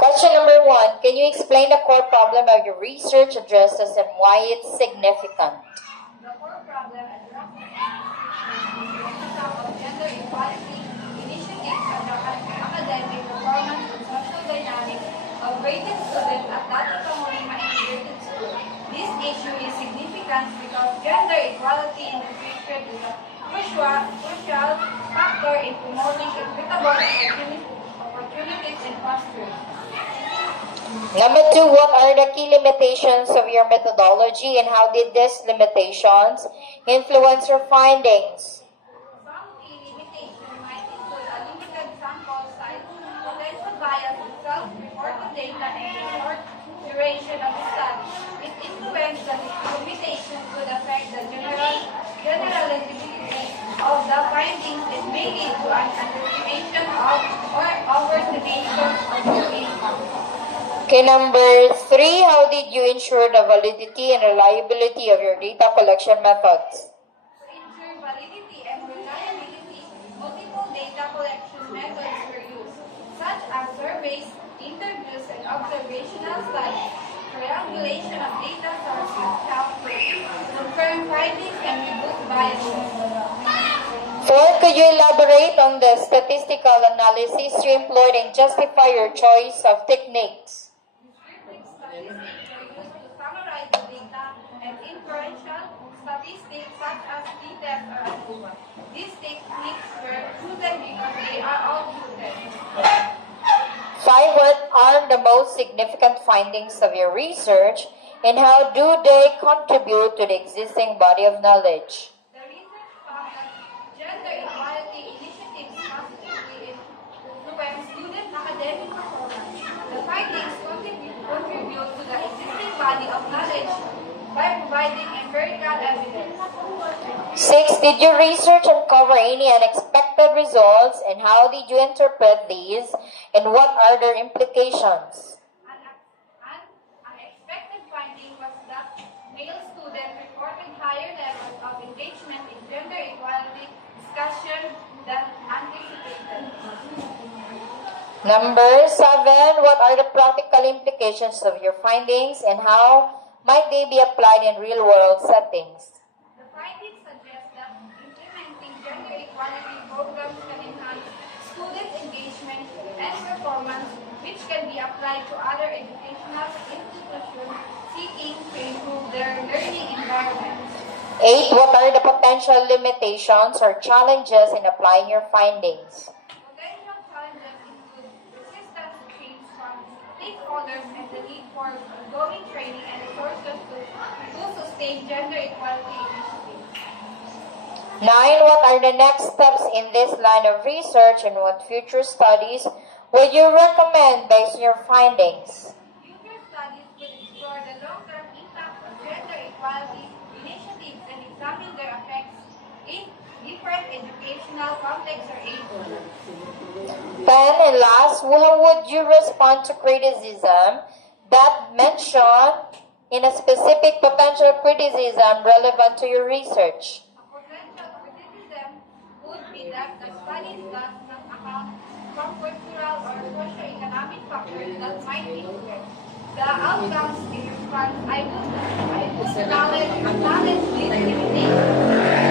Question number 1. Can you explain the core problem of your research addresses and why it's significant? The core problem addresses of gender equality initiatives and the academic performance and social dynamics of graded students at Dato Camorima Integrated School. This issue is significant because gender equality in education is a crucial factor in promoting equitable opportunities and fostering. Number 2, what are the key limitations of your methodology and how did these limitations influence your findings? Some key limitations might include a limited sample size, potential bias in self-reported data, and the short duration of the study. It influences the limitations could affect the generalizability of the findings and may lead to an underestimation of or overestimation of your impact. Okay, number 3, how did you ensure the validity and reliability of your data collection methods? To ensure validity and reliability, multiple data collection methods were used, such as surveys, interviews, and observational studies. Triangulation of data sources help to confirm findings and reduce biases. 4, could you elaborate on the statistical analysis you employed and justify your choice of techniques? Statistics were used to summarize the data and inferential statistics such as t-test or ANOVA. These techniques were chosen because they are all proven. 5, what are the most significant findings of your research and how do they contribute to the existing body of knowledge? The research found that gender equality initiatives positively influence student academic performance. The findings contribute to the existing body of knowledge by providing empirical evidence. 6, did your research uncover any unexpected results and how did you interpret these and what are their implications? An unexpected finding was that male students reported higher levels of engagement in gender equality discussion than anticipated. Number 7, what are the practical implications of your findings and how might they be applied in real-world settings? The findings suggest that implementing gender equality programs can enhance student engagement and performance, which can be applied to other educational institutions seeking to improve their learning environments. 8, what are the potential limitations or challenges in applying your findings? Potential challenges include resistance to change from stakeholders and the need for ongoing training and resources to sustain gender equality initiatives. 9, what are the next steps in this line of research and what future studies would you recommend based on your findings? Future studies will explore the long-term impact of gender equality initiatives and examine their effects in different educational contexts or ages. 10, and last, how would you respond to criticism that mention in a specific potential criticism relevant to your research? A potential criticism would be that the studies does not account for cultural or socio-economic factors that might influence the outcomes in response. I would acknowledge these limitations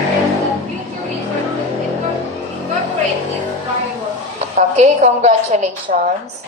and the future research will incorporate these variables. Okay, congratulations.